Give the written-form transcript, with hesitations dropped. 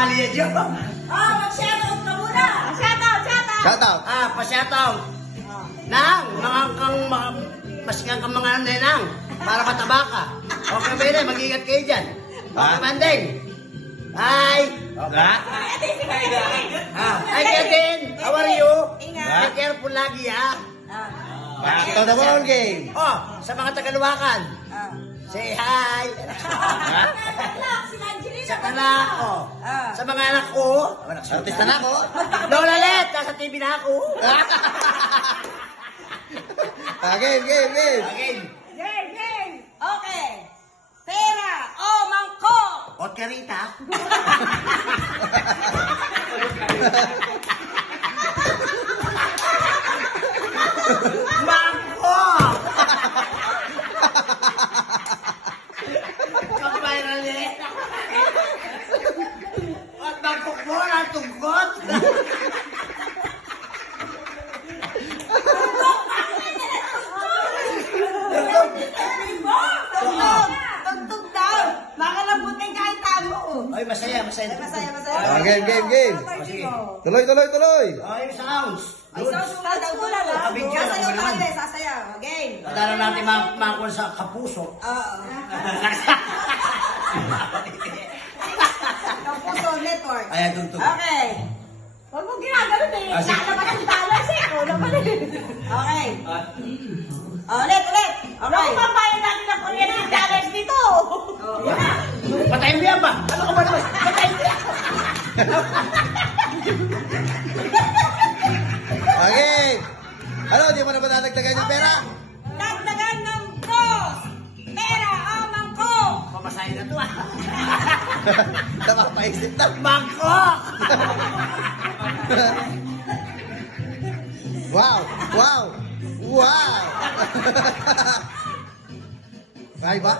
mali yan yun. Mag-shoutout ka muna. Shoutout. Shoutout. Pa-shoutout. Nang, masigang kang mga nenang. Para mataba ka. Okay, Bele, mag-ingat kayo dyan. Okay, Manding. Hi. Okay. Hi, Kevin. How are you? Be careful lagi, ha? Back to the ball game. Oh, sa mga Tagaluwakan. Say hi. Sa anak ko. Sa mga anak ko. Artista na ako. Lola Let, nasa TV na ako. Game. Again. Game. Okay. Pera o mangkok. Otkarita. Mangkok! Mag-viral eh. At mangkok mo na tungkot. Tugtog daw. Makalambutin kahit tago. Ay, masaya. Masaya. Game. Tuloy. Ay, sounds. Ay, susunod daw ko lang. Kabidyo, Sasayaw naman. tayo. Sasayaw. Game. Tadala natin makakuha sa kapuso. Oo. Kapuso Network. Ayan, tuntun. Okay. Huwag mo ginagalit eh. Ah, sige. Lalabas yung dollars eh. Ikaw naman eh. Okay. Ulit. Okay. Naku, pampayan natin ng kuryente yung dollars dito. Patayin mo yan ba? Ano ka ba naman? Patayin mo yan. Okay. Ano, di mo na ba dadagdagan yung pera? Dagdagan ng boss. Pera o mangkok. Pamasahin na to ah. Napapaisip na. Bangkok! Wow. Ay ba?